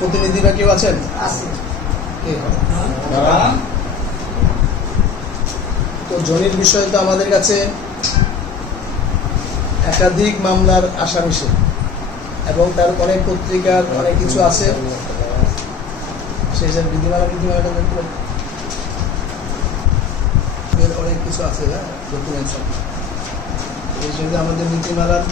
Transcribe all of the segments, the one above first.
প্রতিনিধি বা কেউ আছেন? তো জনির বিষয় তো আমাদের কাছে একাধিক মামলার আসামি সে এবং তার অনেক পত্রিকার অনেক কিছু আছে। সেই হিসাবে বিধিমালা বিধিমালাটা অনেক কিছু আছে হ্যাঁ ডকুমেন্টস এই হিসেবে আমাদের নীতিমালার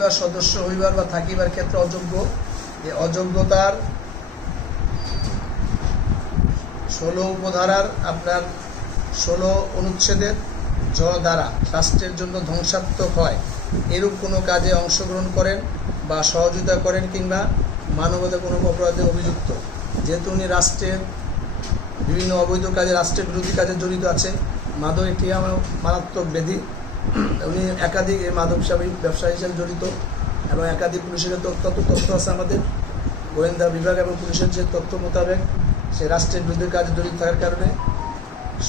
বা সদস্য হইবার বা থাকিবার ক্ষেত্রে অযোগ্য। এই অযোগ্যতার ষোলো উপধারার আপনার ষোলো অনুচ্ছেদের জ দ্বারা রাষ্ট্রের জন্য ধ্বংসাত্মক হয়। এরূপ কোনো কাজে অংশগ্রহণ করেন বা সহযোগিতা করেন কিংবা মানবতা কোনো অপরাধে অভিযুক্ত। যেহেতু উনি রাষ্ট্রের বিভিন্ন অবৈধ কাজে রাষ্ট্রের বিরোধী কাজে জড়িত আছে। মাদক একটি আমার মারাত্মক ব্যাধি। উনি একাধিক এই মাদক হিসাবে ব্যবসা হিসাবে জড়িত এবং একাধিক পুলিশের তথ্য তথ্য আছে আমাদের। গোয়েন্দা বিভাগ এবং পুলিশের যে তথ্য মোতাবেক সে রাষ্ট্রের বিরুদ্ধে কাজে জড়িত থাকার কারণে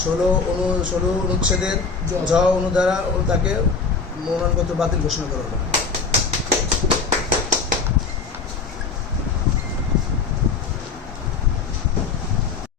ষোলো অনু ষোলো অনুচ্ছেদের জ অনুধারা তাকে মনোনয়নপত্র বাতিল ঘোষণা করা হলো।